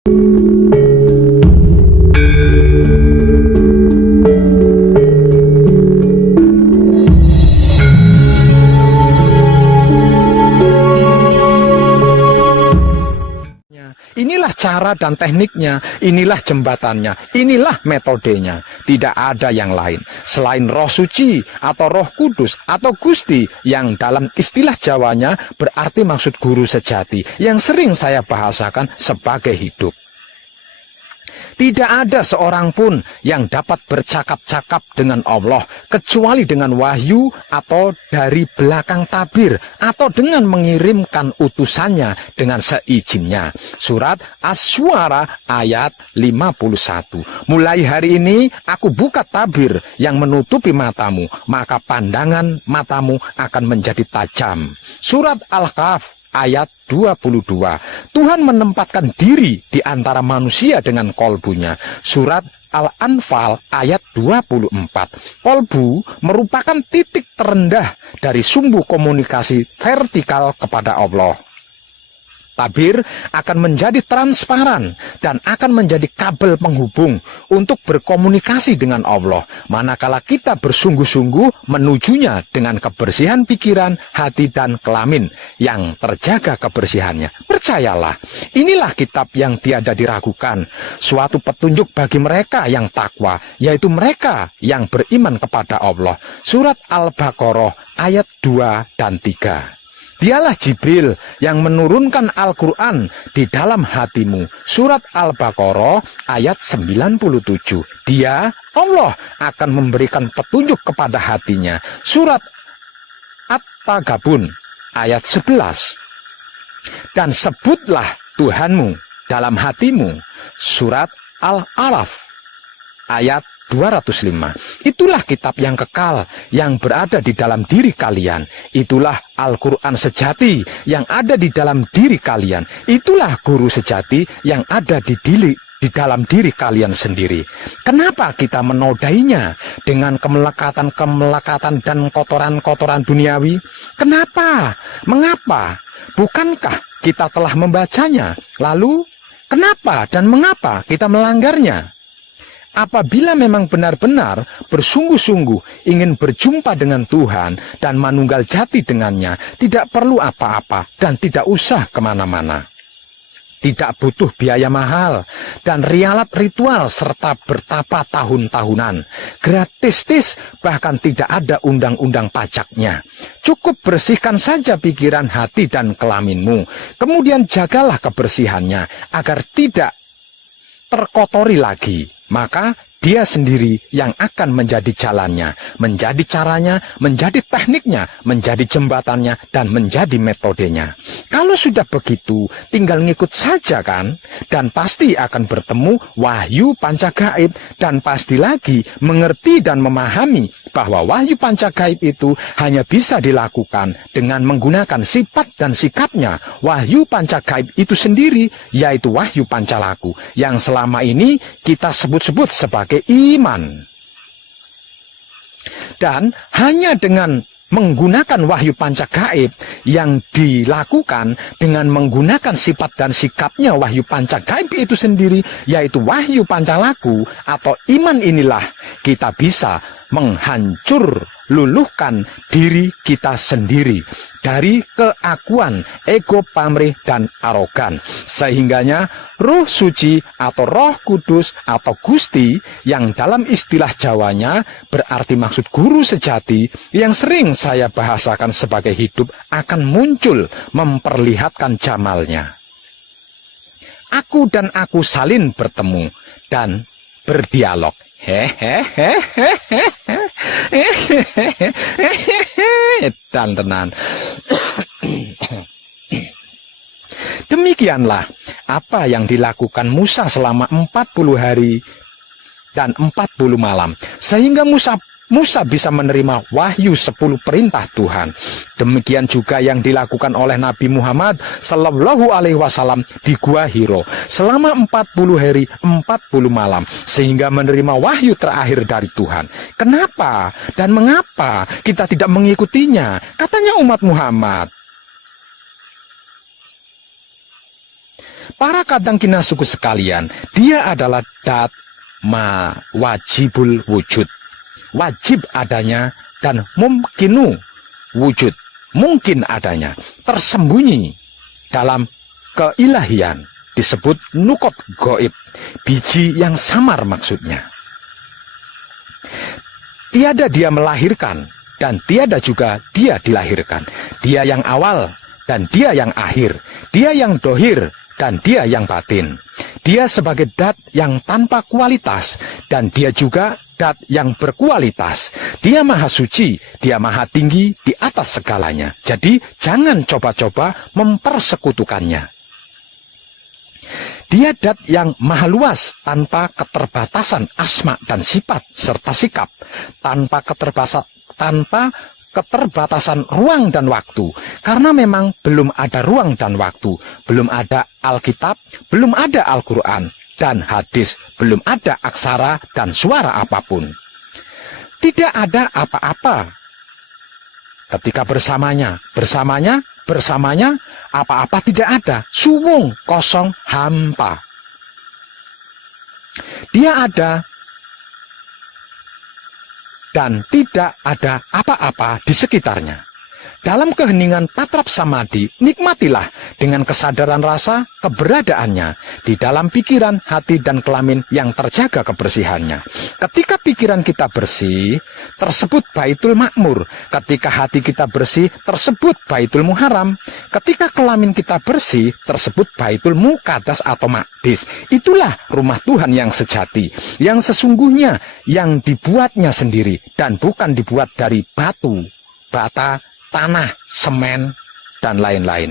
Inilah cara dan tekniknya, inilah jembatannya, inilah metodenya. Tidak ada yang lain selain Roh Suci atau Roh Kudus atau Gusti, yang dalam istilah Jawanya berarti maksud guru sejati, yang sering saya bahasakan sebagai hidup. Tidak ada seorang pun yang dapat bercakap-cakap dengan Allah kecuali dengan wahyu atau dari belakang tabir atau dengan mengirimkan utusannya dengan seizinnya. Surat Asy-Syu'ara ayat 51. Mulai hari ini aku buka tabir yang menutupi matamu, maka pandangan matamu akan menjadi tajam. Surat Al-Kahf ayat 22. Tuhan menempatkan diri di antara manusia dengan kolbunya. Surat Al-Anfal ayat 24. Kolbu merupakan titik terendah dari sumbu komunikasi vertikal kepada Allah. Tabir akan menjadi transparan dan akan menjadi kabel penghubung untuk berkomunikasi dengan Allah, manakala kita bersungguh-sungguh menujunya dengan kebersihan pikiran, hati, dan kelamin yang terjaga kebersihannya. Percayalah, inilah kitab yang tiada diragukan, suatu petunjuk bagi mereka yang takwa, yaitu mereka yang beriman kepada Allah. Surat Al-Baqarah ayat 2 dan 3. Dialah Jibril yang menurunkan Al-Quran di dalam hatimu. Surat Al-Baqarah ayat 97. Dia, Allah, akan memberikan petunjuk kepada hatinya. Surat At-Tagabun ayat 11. Dan sebutlah Tuhanmu dalam hatimu. Surat Al-Araf ayat 205. Itulah kitab yang kekal yang berada di dalam diri kalian. Itulah Al-Quran sejati yang ada di dalam diri kalian. Itulah guru sejati yang ada di dalam diri kalian sendiri. Kenapa kita menodainya dengan kemelekatan-kemelekatan dan kotoran-kotoran duniawi? Kenapa? Mengapa? Bukankah kita telah membacanya? Lalu, kenapa dan mengapa kita melanggarnya? Apabila memang benar-benar bersungguh-sungguh ingin berjumpa dengan Tuhan dan manunggal jati dengannya, tidak perlu apa-apa dan tidak usah kemana-mana. Tidak butuh biaya mahal dan rialat ritual serta bertapa tahun-tahunan. Gratis, bahkan tidak ada undang-undang pajaknya. Cukup bersihkan saja pikiran, hati, dan kelaminmu. Kemudian jagalah kebersihannya agar tidak terkotori lagi. Maka dia sendiri yang akan menjadi jalannya, menjadi caranya, menjadi tekniknya, menjadi jembatannya, dan menjadi metodenya. Kalau sudah begitu, tinggal ngikut saja kan? Dan pasti akan bertemu wahyu pancagaib, dan pasti lagi mengerti dan memahami bahwa wahyu pancagaib itu hanya bisa dilakukan dengan menggunakan sifat dan sikapnya wahyu pancagaib itu sendiri, yaitu wahyu pancalaku, yang selama ini kita sebut-sebut sebagai iman. Dan hanya dengan menggunakan wahyu pancagaib yang dilakukan dengan menggunakan sifat dan sikapnya wahyu pancagaib itu sendiri, yaitu wahyu pancalaku atau iman, inilah kita bisa menghancur luluhkan diri kita sendiri dari keakuan, ego, pamrih, dan arogan. Sehingganya Roh Suci atau Roh Kudus atau Gusti, yang dalam istilah Jawanya berarti maksud guru sejati, yang sering saya bahasakan sebagai hidup, akan muncul memperlihatkan jamalnya. Aku dan aku salin bertemu dan berdialog. Dan tenan. Demikianlah apa yang dilakukan Musa selama 40 hari dan 40 malam, sehingga Musa bisa menerima wahyu 10 perintah Tuhan. Demikian juga yang dilakukan oleh Nabi Muhammad Sallallahu Alaihi Wasallam di Gua Hiro selama 40 hari 40 malam, sehingga menerima wahyu terakhir dari Tuhan. Kenapa dan mengapa kita tidak mengikutinya? Katanya umat Muhammad, Para kadang kinasuku sekalian, dia adalah dat wajibul wujud. Wajib adanya dan mumkinu wujud. Mungkin adanya. Tersembunyi dalam keilahian. Disebut nukot goib. Biji yang samar maksudnya. Tiada dia melahirkan dan tiada juga dia dilahirkan. Dia yang awal dan dia yang akhir. Dia yang dohir dan dia yang batin. Dia sebagai dat yang tanpa kualitas dan dia juga dat yang berkualitas. Dia maha suci, dia maha tinggi di atas segalanya. Jadi jangan coba-coba mempersekutukannya. Dia dat yang maha luas tanpa keterbatasan asma dan sifat serta sikap, tanpa keterbatasan ruang dan waktu. Karena memang belum ada ruang dan waktu, belum ada Alkitab, belum ada Al-Quran dan hadis, belum ada aksara dan suara apapun. Tidak ada apa-apa ketika bersamanya, apa-apa tidak ada, suwung, kosong, hampa. Dia ada dan tidak ada apa-apa di sekitarnya. Dalam keheningan patrap samadhi, nikmatilah dengan kesadaran rasa keberadaannya di dalam pikiran, hati, dan kelamin yang terjaga kebersihannya. Ketika pikiran kita bersih, tersebut baitul makmur. Ketika hati kita bersih, tersebut baitul muharam. Ketika kelamin kita bersih, tersebut baitul muqaddas atau maqdis. Itulah rumah Tuhan yang sejati, yang sesungguhnya, yang dibuatnya sendiri dan bukan dibuat dari batu, bata, tanah, semen, dan lain-lain.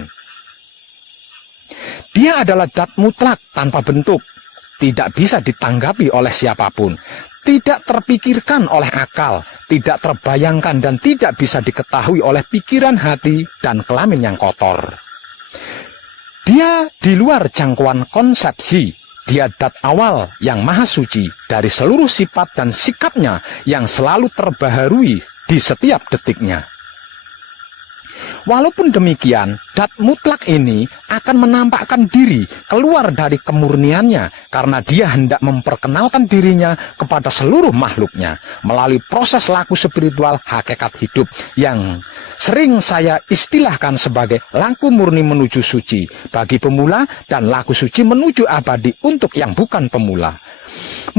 Dia adalah dat mutlak tanpa bentuk, tidak bisa ditanggapi oleh siapapun, tidak terpikirkan oleh akal, tidak terbayangkan dan tidak bisa diketahui oleh pikiran, hati, dan kelamin yang kotor. Dia di luar jangkauan konsepsi. Dia dat awal yang maha suci dari seluruh sifat dan sikapnya yang selalu terbaharui di setiap detiknya. Walaupun demikian, dat mutlak ini akan menampakkan diri keluar dari kemurniannya karena dia hendak memperkenalkan dirinya kepada seluruh makhluknya melalui proses laku spiritual hakikat hidup yang sering saya istilahkan sebagai laku murni menuju suci bagi pemula dan laku suci menuju abadi untuk yang bukan pemula.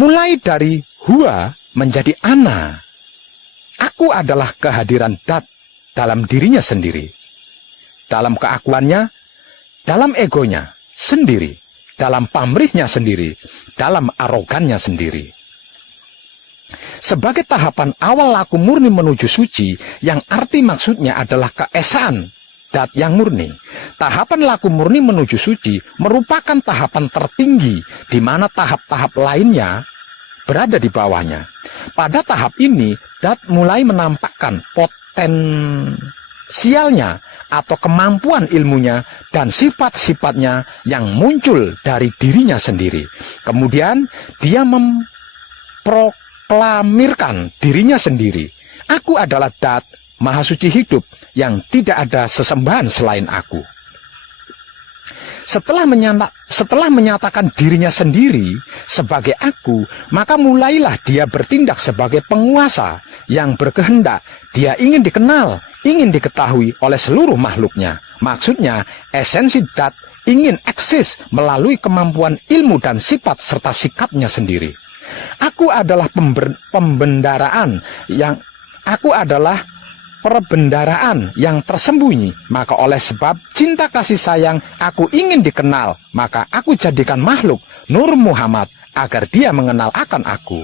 Mulai dari huwa menjadi ana. Aku adalah kehadiran dat dalam dirinya sendiri, dalam keakuannya, dalam egonya sendiri, dalam pamrihnya sendiri, dalam arogannya sendiri. Sebagai tahapan awal laku murni menuju suci, yang arti maksudnya adalah keesaan dat yang murni. Tahapan laku murni menuju suci merupakan tahapan tertinggi di mana tahap-tahap lainnya berada di bawahnya. Pada tahap ini, dat mulai menampakkan potensialnya atau kemampuan ilmunya dan sifat-sifatnya yang muncul dari dirinya sendiri. Kemudian dia memproklamirkan dirinya sendiri. Aku adalah dat maha suci hidup yang tidak ada sesembahan selain aku. Setelah menyatakan dirinya sendiri sebagai aku, maka mulailah dia bertindak sebagai penguasa yang berkehendak. Dia ingin dikenal, ingin diketahui oleh seluruh makhluknya. Maksudnya, esensi dat ingin eksis melalui kemampuan ilmu dan sifat serta sikapnya sendiri. Aku adalah perbendaraan yang tersembunyi. Maka oleh sebab cinta kasih sayang aku ingin dikenal, maka aku jadikan makhluk Nur Muhammad agar dia mengenal akan aku.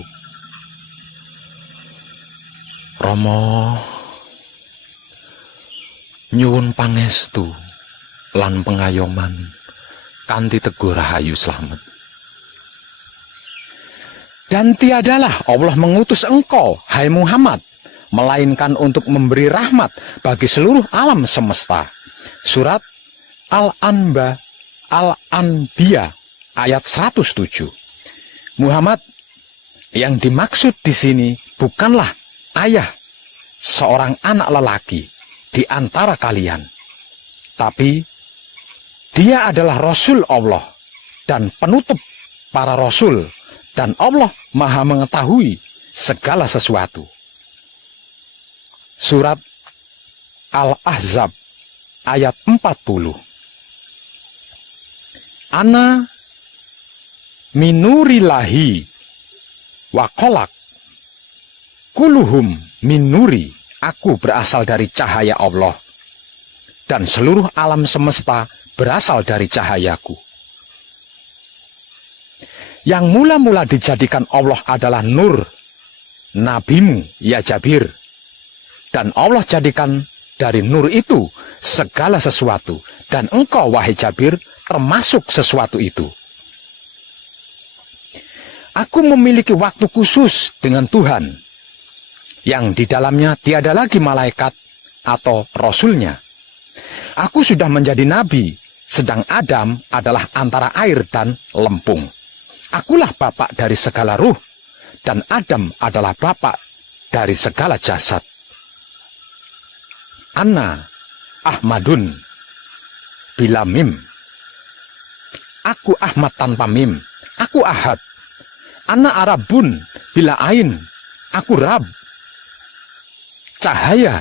Romo nyuwun pangestu lan pengayoman kanthi Teguh Rahayu Slamet. Dan tiadalah Allah mengutus engkau, hai Muhammad, melainkan untuk memberi rahmat bagi seluruh alam semesta. Surat Al-Anbiya ayat 107. Muhammad yang dimaksud di sini bukanlah ayah seorang anak lelaki di antara kalian, tapi dia adalah Rasul Allah dan penutup para rasul, dan Allah Maha mengetahui segala sesuatu. Surat Al-Ahzab ayat 40. Ana minurilahi wa kolak kuluhum minuri. Aku berasal dari cahaya Allah, dan seluruh alam semesta berasal dari cahayaku. Yang mula-mula dijadikan Allah adalah nur, nabimu, ya Jabir. Dan Allah jadikan dari nur itu segala sesuatu, dan engkau, wahai Jabir, termasuk sesuatu itu. Aku memiliki waktu khusus dengan Tuhan, yang di dalamnya tiada lagi malaikat atau rasulnya. Aku sudah menjadi nabi, sedang Adam adalah antara air dan lempung. Akulah bapak dari segala ruh, dan Adam adalah bapak dari segala jasad. Ana Ahmadun bila mim. Aku Ahmad tanpa mim. Aku Ahad. Ana Arabun bila ain. Aku Rab. Cahaya,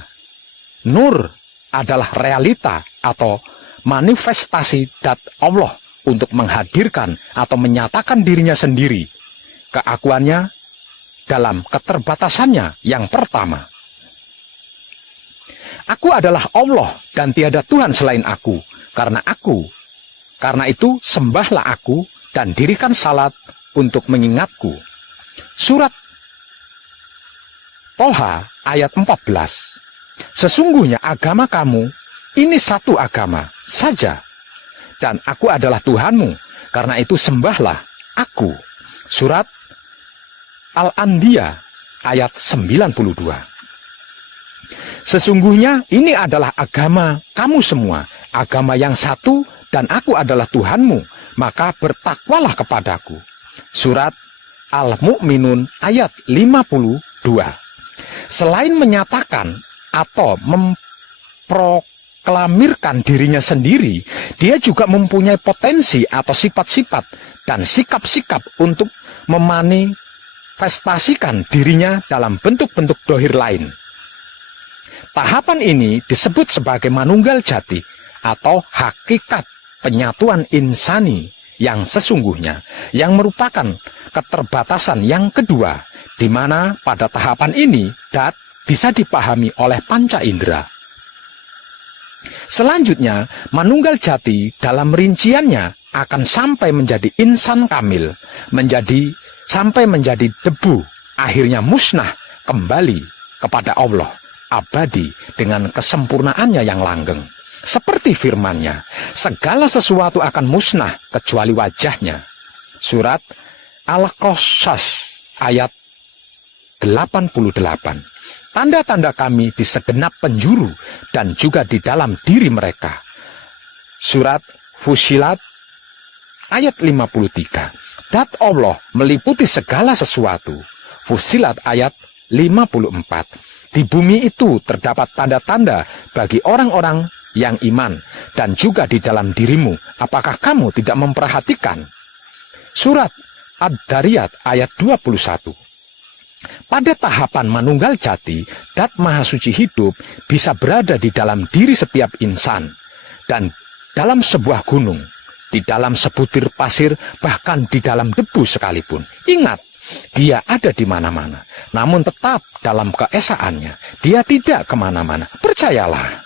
nur adalah realita atau manifestasi dat Allah untuk menghadirkan atau menyatakan dirinya sendiri, keakuannya dalam keterbatasannya yang pertama. Aku adalah Allah dan tiada Tuhan selain aku, karena itu sembahlah aku dan dirikan salat untuk mengingatku. Surat Toha ayat 14. Sesungguhnya agama kamu ini satu agama saja, dan aku adalah Tuhanmu, karena itu sembahlah aku. Surat Al-Anbiya ayat 92. Sesungguhnya ini adalah agama kamu semua, agama yang satu, dan aku adalah Tuhanmu, maka bertakwalah kepadaku. Surat Al-Mu'minun ayat 52. Selain menyatakan atau memproklamirkan dirinya sendiri, dia juga mempunyai potensi atau sifat-sifat dan sikap-sikap untuk memanifestasikan dirinya dalam bentuk-bentuk dohir lain. Tahapan ini disebut sebagai manunggal jati atau hakikat penyatuan insani yang sesungguhnya, yang merupakan keterbatasan yang kedua, di mana pada tahapan ini dat bisa dipahami oleh panca indera. Selanjutnya, manunggal jati dalam rinciannya akan sampai menjadi insan kamil, sampai menjadi debu, akhirnya musnah kembali kepada Allah, abadi dengan kesempurnaannya yang langgeng. Seperti firman-Nya, segala sesuatu akan musnah kecuali wajahnya. Surat Al-Qasas ayat 88. Tanda-tanda kami di segenap penjuru dan juga di dalam diri mereka. Surat Fusilat ayat 53. Dat Allah meliputi segala sesuatu. Fusilat ayat 54. Di bumi itu terdapat tanda-tanda bagi orang-orang yang iman, dan juga di dalam dirimu. Apakah kamu tidak memperhatikan? Surat Ad-Dariyat ayat 21. Pada tahapan manunggal jati, Dat Maha Suci hidup bisa berada di dalam diri setiap insan, dan dalam sebuah gunung, di dalam sebutir pasir, bahkan di dalam debu sekalipun. Ingat, dia ada di mana-mana, namun tetap dalam keesaannya. Dia tidak kemana-mana. Percayalah.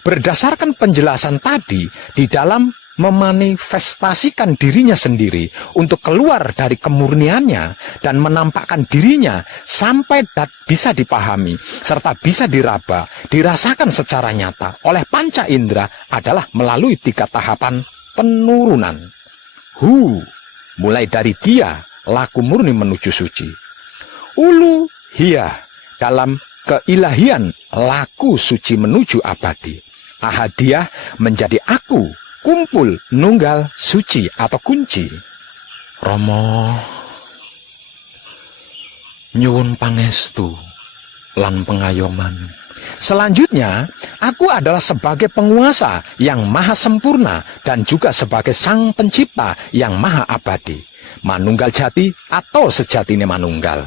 Berdasarkan penjelasan tadi, di dalam memanifestasikan dirinya sendiri untuk keluar dari kemurniannya dan menampakkan dirinya sampai bisa dipahami serta bisa diraba, dirasakan secara nyata oleh panca indera adalah melalui 3 tahapan penurunan. Mulai dari dia, laku murni menuju suci. Uluhiyah, dalam keilahian, laku suci menuju abadi. Ahadiyah, menjadi aku, kumpul, nunggal, suci atau kunci. Rama nyuwun pangestu lan pengayoman. Selanjutnya, Aku adalah sebagai penguasa yang maha sempurna dan juga sebagai sang pencipta yang maha abadi. Manunggal jati atau sejatine manunggal.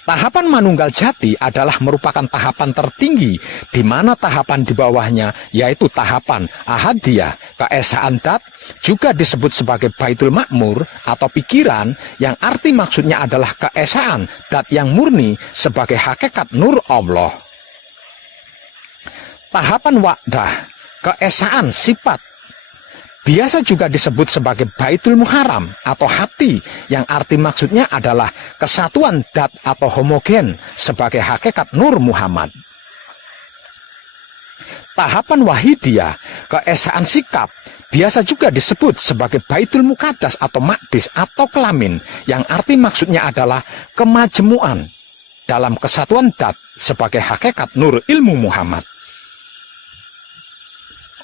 Tahapan manunggal jati adalah merupakan tahapan tertinggi, di mana tahapan di bawahnya yaitu tahapan ahadiyah, keesaan dat, juga disebut sebagai baitul makmur atau pikiran, yang arti maksudnya adalah keesaan dat yang murni sebagai hakikat nur Allah. Tahapan wahdah, keesaan sifat, biasa juga disebut sebagai baitul muharam atau hati, yang arti maksudnya adalah kesatuan dat atau homogen sebagai hakikat nur Muhammad. Tahapan wahidiyah, keesaan sikap, biasa juga disebut sebagai baitul muqaddas atau maqdis atau kelamin, yang arti maksudnya adalah kemajmuan dalam kesatuan dat sebagai hakikat nur ilmu Muhammad.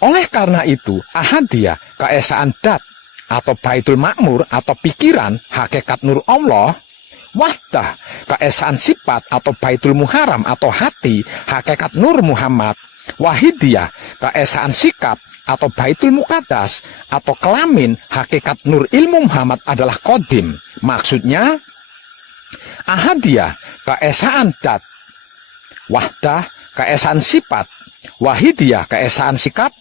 Oleh karena itu, ahadiyah, keesaan dat atau baitul makmur atau pikiran hakikat nur Allah, wahdah, keesaan sifat atau baitul muharam atau hati hakikat nur Muhammad, wahidiyah, keesaan sikap atau baitul muqaddas atau kelamin hakikat nur ilmu Muhammad adalah qadim. Maksudnya, ahadiyah, keesaan dat, wahdah, keesaan sifat, wahidiyah, keesaan sikap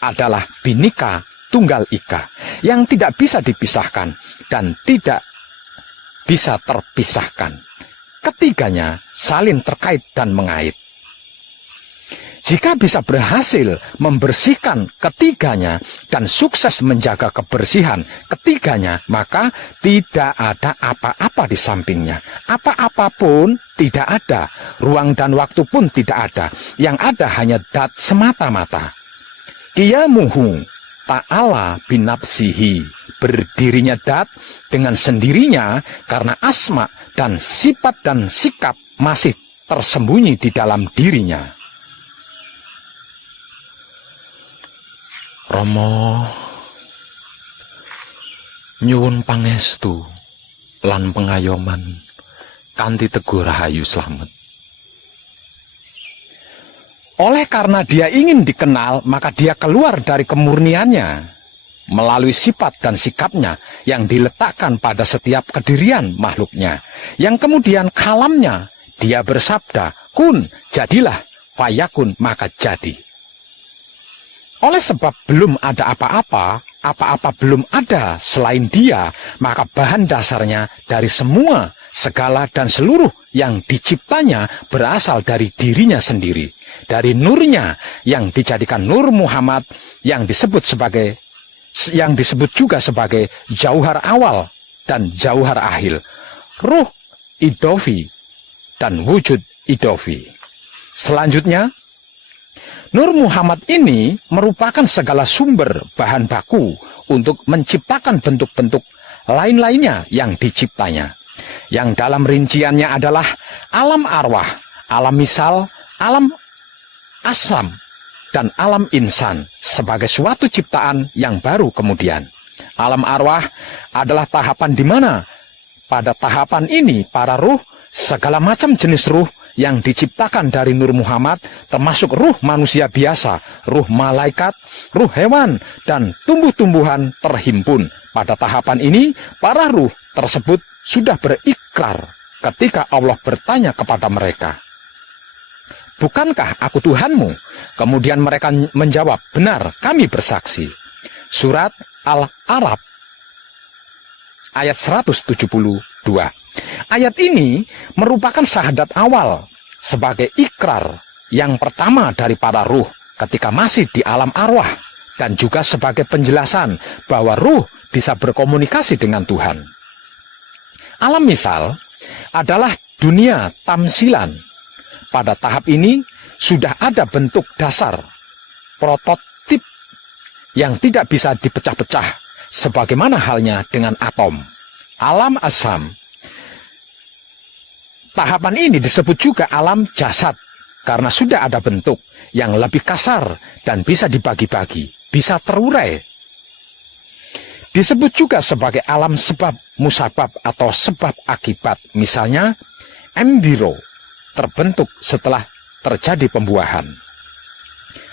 adalah binika tunggal ika yang tidak bisa dipisahkan dan tidak bisa terpisahkan. Ketiganya saling terkait dan mengait. Jika bisa berhasil membersihkan ketiganya dan sukses menjaga kebersihan ketiganya, maka tidak ada apa-apa di sampingnya. Apa-apapun tidak ada, ruang dan waktu pun tidak ada. Yang ada hanya dat semata-mata. Qiyamuhu ta'ala binafsihi, berdirinya dat dengan sendirinya karena asma dan sifat dan sikap masih tersembunyi di dalam dirinya. Rama nyuwun pangestu lan pengayoman kanthi Teguh Rahayu Slamet. Oleh karena dia ingin dikenal, maka dia keluar dari kemurniannya melalui sifat dan sikapnya yang diletakkan pada setiap kedirian makhluknya, yang kemudian kalamnya dia bersabda, kun, jadilah, fayakun, maka jadi. Oleh sebab belum ada apa-apa, apa-apa belum ada selain dia, maka bahan dasarnya dari semua, segala dan seluruh yang diciptanya berasal dari dirinya sendiri. Dari nurnya yang dijadikan nur Muhammad, yang disebut juga sebagai jauhar awal dan jauhar akhir, ruh idofi dan wujud idofi. Selanjutnya, nur Muhammad ini merupakan segala sumber bahan baku untuk menciptakan bentuk-bentuk lain-lainnya yang diciptanya, yang dalam rinciannya adalah alam arwah, alam misal, alam asam, dan alam insan sebagai suatu ciptaan yang baru kemudian. Alam arwah adalah tahapan di mana pada tahapan ini para ruh, segala macam jenis ruh yang diciptakan dari Nur Muhammad, termasuk ruh manusia biasa, ruh malaikat, ruh hewan, dan tumbuh-tumbuhan terhimpun. Pada tahapan ini, para ruh tersebut sudah berikrar ketika Allah bertanya kepada mereka, bukankah aku Tuhanmu? Kemudian mereka menjawab, benar, kami bersaksi. Surat Al-Araf ayat 172. Ayat ini merupakan syahadat awal sebagai ikrar yang pertama dari para ruh ketika masih di alam arwah, dan juga sebagai penjelasan bahwa ruh bisa berkomunikasi dengan Tuhan. Alam misal adalah dunia tamsilan. Pada tahap ini sudah ada bentuk dasar prototip yang tidak bisa dipecah-pecah, sebagaimana halnya dengan atom. Alam asam, tahapan ini disebut juga alam jasad karena sudah ada bentuk yang lebih kasar dan bisa dibagi-bagi, bisa terurai. Disebut juga sebagai alam sebab musabab atau sebab akibat. Misalnya embrio terbentuk setelah terjadi pembuahan.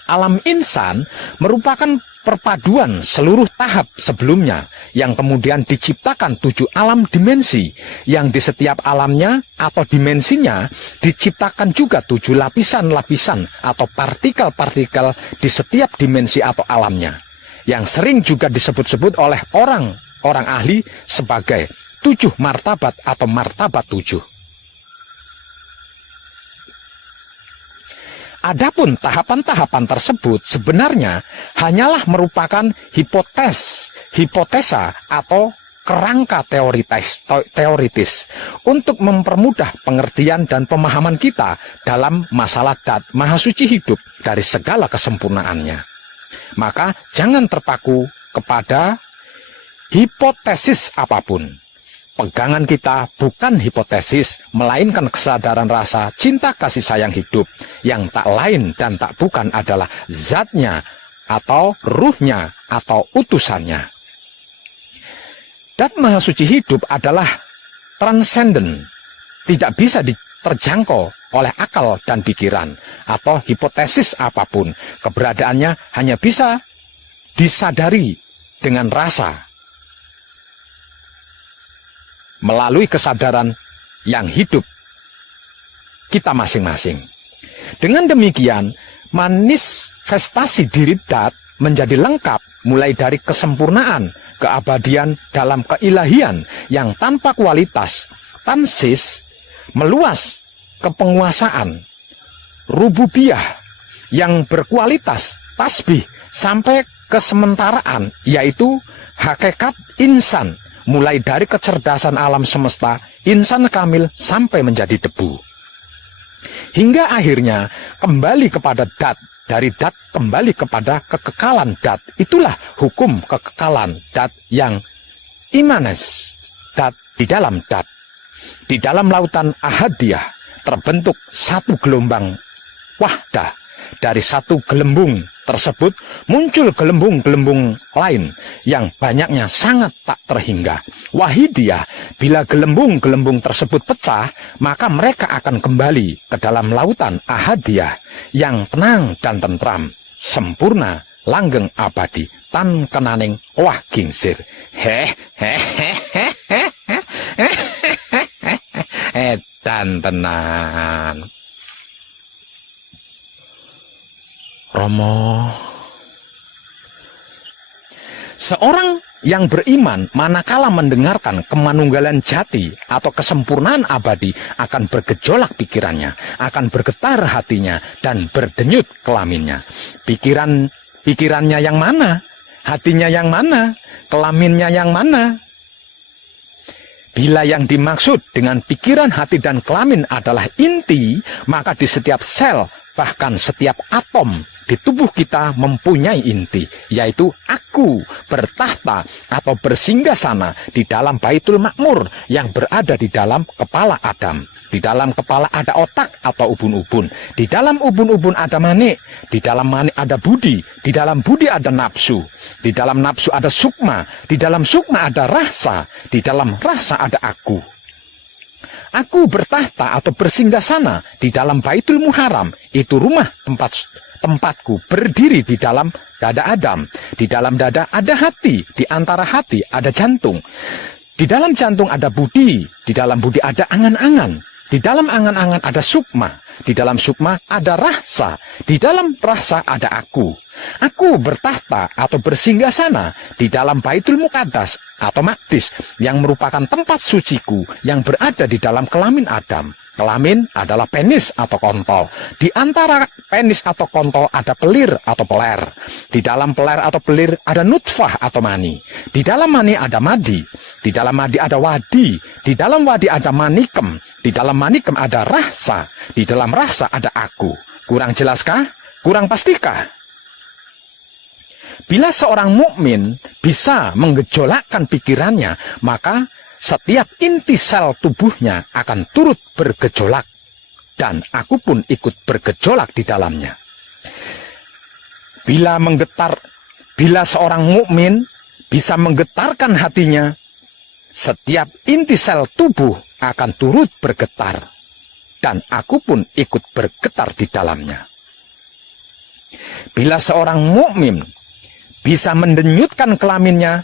Alam insan merupakan perpaduan seluruh tahap sebelumnya yang kemudian diciptakan 7 alam dimensi, yang di setiap alamnya atau dimensinya diciptakan juga 7 lapisan-lapisan atau partikel-partikel di setiap dimensi atau alamnya, yang sering juga disebut-sebut oleh orang ahli sebagai 7 martabat atau martabat 7. Adapun tahapan-tahapan tersebut sebenarnya hanyalah merupakan hipotesa atau kerangka teoritis untuk mempermudah pengertian dan pemahaman kita dalam masalah dat maha suci hidup dari segala kesempurnaannya. Maka jangan terpaku kepada hipotesis apapun. Pegangan kita bukan hipotesis, melainkan kesadaran rasa cinta kasih sayang hidup yang tak lain dan tak bukan adalah zatnya atau ruhnya atau utusannya. Dat maha suci hidup adalah transenden, tidak bisa terjangkau oleh akal dan pikiran atau hipotesis apapun. Keberadaannya hanya bisa disadari dengan rasa, melalui kesadaran yang hidup kita masing-masing. Dengan demikian, manifestasi diri dat menjadi lengkap, mulai dari kesempurnaan, keabadian dalam keilahian yang tanpa kualitas, tansis, meluas ke penguasaan, rububiyah yang berkualitas, tasbih, sampai kesementaraan, yaitu hakikat insan, mulai dari kecerdasan alam semesta, insan kamil sampai menjadi debu. Hingga akhirnya kembali kepada dat, dari dat kembali kepada kekekalan dat. Itulah hukum kekekalan dat yang imanes, dat di dalam dat. Di dalam lautan ahadiyah terbentuk satu gelombang wahdah. Dari satu gelembung tersebut muncul gelembung-gelembung lain yang banyaknya sangat tak terhingga. Wahidiyah, bila gelembung-gelembung tersebut pecah, maka mereka akan kembali ke dalam lautan ahadiyah yang tenang dan tentram, sempurna, langgeng abadi, tan kenaning wah gingsir. Edan tenan. Romo, seorang yang beriman manakala mendengarkan kemanunggalan jati atau kesempurnaan abadi akan bergejolak pikirannya, akan bergetar hatinya, dan berdenyut kelaminnya. Pikirannya yang mana? Hatinya yang mana? Kelaminnya yang mana? Bila yang dimaksud dengan pikiran, hati, dan kelamin adalah inti, maka di setiap sel, bahkan setiap atom di tubuh kita mempunyai inti, yaitu aku bertahta atau bersinggasana di dalam Baitul Makmur yang berada di dalam kepala Adam. Di dalam kepala ada otak atau ubun-ubun, di dalam ubun-ubun ada manik, di dalam manik ada budi, di dalam budi ada nafsu, di dalam nafsu ada sukma, di dalam sukma ada rasa, di dalam rasa ada aku. Aku bertahta atau bersinggasana di dalam Baitul Muharram, itu rumah tempatku, berdiri di dalam dada Adam. Di dalam dada ada hati, di antara hati ada jantung. Di dalam jantung ada budi, di dalam budi ada angan-angan. Di dalam angan-angan ada sukma, di dalam sukma ada rasa, di dalam rasa ada aku. Aku bertahta atau bersinggasana di dalam Baitul Muqaddas atau Maqdis yang merupakan tempat suciku yang berada di dalam kelamin Adam. Kelamin adalah penis atau kontol. Di antara penis atau kontol ada pelir atau peler. Di dalam peler atau pelir ada nutfah atau mani. Di dalam mani ada madi. Di dalam madi ada wadi. Di dalam wadi ada manikem. Di dalam manikem ada rasa. Di dalam rasa ada aku. Kurang jelaskah? Kurang pastikah? Bila seorang mukmin bisa menggejolakkan pikirannya, maka setiap inti sel tubuhnya akan turut bergejolak, dan aku pun ikut bergejolak di dalamnya. Bila seorang mukmin bisa menggetarkan hatinya, setiap inti sel tubuh akan turut bergetar, dan aku pun ikut bergetar di dalamnya. Bila seorang mukmin bisa mendenyutkan kelaminnya,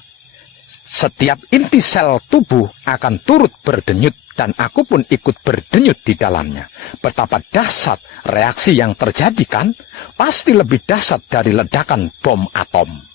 setiap inti sel tubuh akan turut berdenyut dan aku pun ikut berdenyut di dalamnya. Betapa dahsyat reaksi yang terjadi kan? Pasti lebih dahsyat dari ledakan bom atom.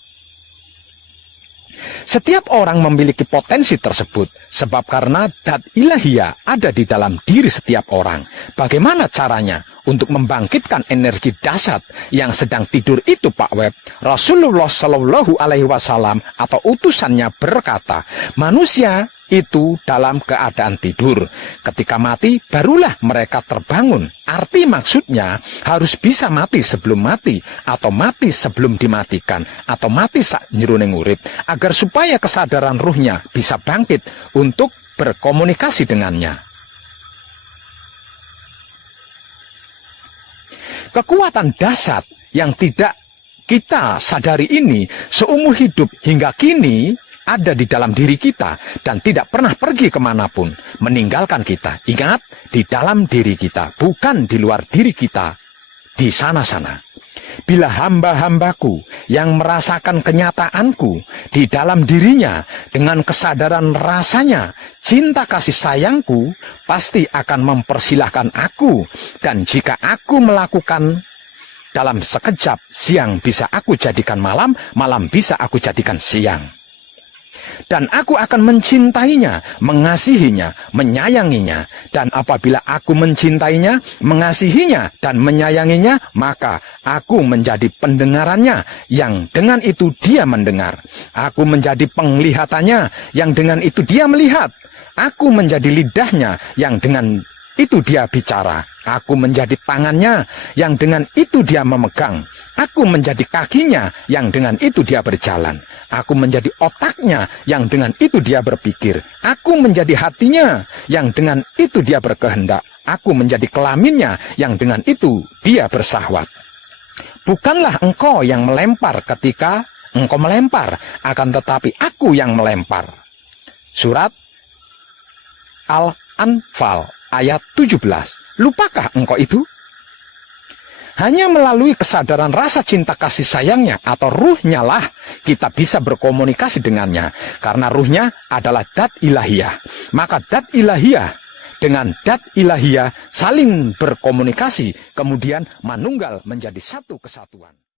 Setiap orang memiliki potensi tersebut, sebab karena dat ilahiyah ada di dalam diri setiap orang. Bagaimana caranya untuk membangkitkan energi dahsyat yang sedang tidur itu, Pak Web? Rasulullah Shallallahu Alaihi Wasallam atau utusannya berkata, manusia itu dalam keadaan tidur. Ketika mati, barulah mereka terbangun. Arti maksudnya harus bisa mati sebelum mati, atau mati sebelum dimatikan, atau mati sak nyeruning urip, agar supaya kesadaran ruhnya bisa bangkit untuk berkomunikasi dengannya. Kekuatan dahsyat yang tidak kita sadari ini seumur hidup hingga kini ada di dalam diri kita dan tidak pernah pergi kemanapun meninggalkan kita. Ingat, di dalam diri kita, bukan di luar diri kita, di sana-sana. Bila hamba-hambaku yang merasakan kenyataanku di dalam dirinya dengan kesadaran rasanya, cinta kasih sayangku pasti akan mempersilahkan aku. Dan jika aku melakukan dalam sekejap, siang bisa aku jadikan malam, malam bisa aku jadikan siang. Dan aku akan mencintainya, mengasihinya, menyayanginya. Dan apabila aku mencintainya, mengasihinya, dan menyayanginya, maka aku menjadi pendengarannya, yang dengan itu dia mendengar. Aku menjadi penglihatannya, yang dengan itu dia melihat. Aku menjadi lidahnya, yang dengan itu dia bicara. Aku menjadi tangannya, yang dengan itu dia memegang. Aku menjadi kakinya, yang dengan itu dia berjalan. Aku menjadi otaknya, yang dengan itu dia berpikir. Aku menjadi hatinya, yang dengan itu dia berkehendak. Aku menjadi kelaminnya, yang dengan itu dia bersahwat. Bukanlah engkau yang melempar ketika engkau melempar, akan tetapi aku yang melempar. Surat Al-Anfal ayat 17. Lupakah engkau itu? Hanya melalui kesadaran rasa cinta kasih sayangnya atau ruhnya lah kita bisa berkomunikasi dengannya. Karena ruhnya adalah dat ilahiyah. Maka dat ilahiyah dengan dat ilahiyah saling berkomunikasi, kemudian manunggal menjadi satu kesatuan.